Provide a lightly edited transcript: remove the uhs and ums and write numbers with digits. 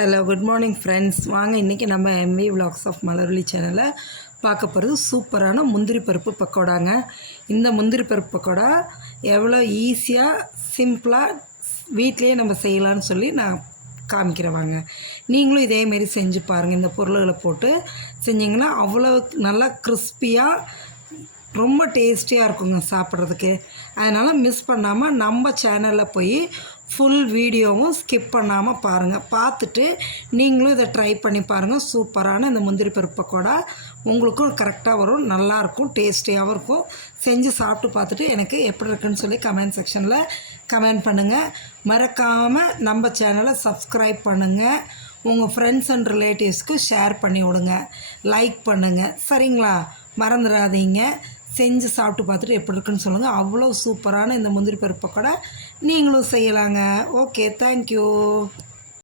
Hello good morning friends. வாங்க இன்றைக்கி நம்ம எம்வி விலாக்ஸ் ஆஃப் மலர்விழி சேனலில் பார்க்க போகிறது சூப்பரான முந்திரி பருப்பு பக்கோடாங்க. இந்த முந்திரி பருப்பு பக்கோடா எவ்வளோ ஈஸியாக சிம்பிளாக வீட்டிலையே நம்ம செய்யலான்னு சொல்லி நான் காமிக்கிறேன் வாங்க. நீங்களும் இதேமாரி செஞ்சு பாருங்கள். இந்த பொருள்களை போட்டு செஞ்சிங்கன்னா அவ்வளோ நல்லா கிறிஸ்பியாக ரொம்ப டேஸ்டியாக இருக்குங்க சாப்பிட்றதுக்கு. அதனால் மிஸ் பண்ணாமல் நம்ம சேனலில் போய் ஃபுல் வீடியோவும் ஸ்கிப் பண்ணாமல் பாருங்கள். பார்த்துட்டு நீங்களும் இதை ட்ரை பண்ணி பாருங்கள். சூப்பரான இந்த முந்திரி பருப்பு பக்கோடா உங்களுக்கும் கரெக்டாக வரும், நல்லாயிருக்கும், டேஸ்டியாகவும் இருக்கும். செஞ்சு சாப்பிட்டு பார்த்துட்டு எனக்கு எப்படி இருக்குன்னு சொல்லி கமெண்ட் செக்ஷனில் கமெண்ட் பண்ணுங்கள். மறக்காமல் நம்ம சேனலை சப்ஸ்கிரைப் பண்ணுங்கள். உங்கள் ஃப்ரெண்ட்ஸ் அண்ட் ரிலேட்டிவ்ஸ்க்கு ஷேர் பண்ணி விடுங்க, லைக் பண்ணுங்கள். சரிங்களா? மறந்துடாதீங்க. செஞ்சு சாப்பிட்டு பார்த்துட்டு எப்படி இருக்குன்னு சொல்லுங்கள். அவ்வளோ சூப்பரான இந்த முந்திரி பருப்பு பக்கோடா நீங்களும் செய்யலாங்க. Okay, thank you.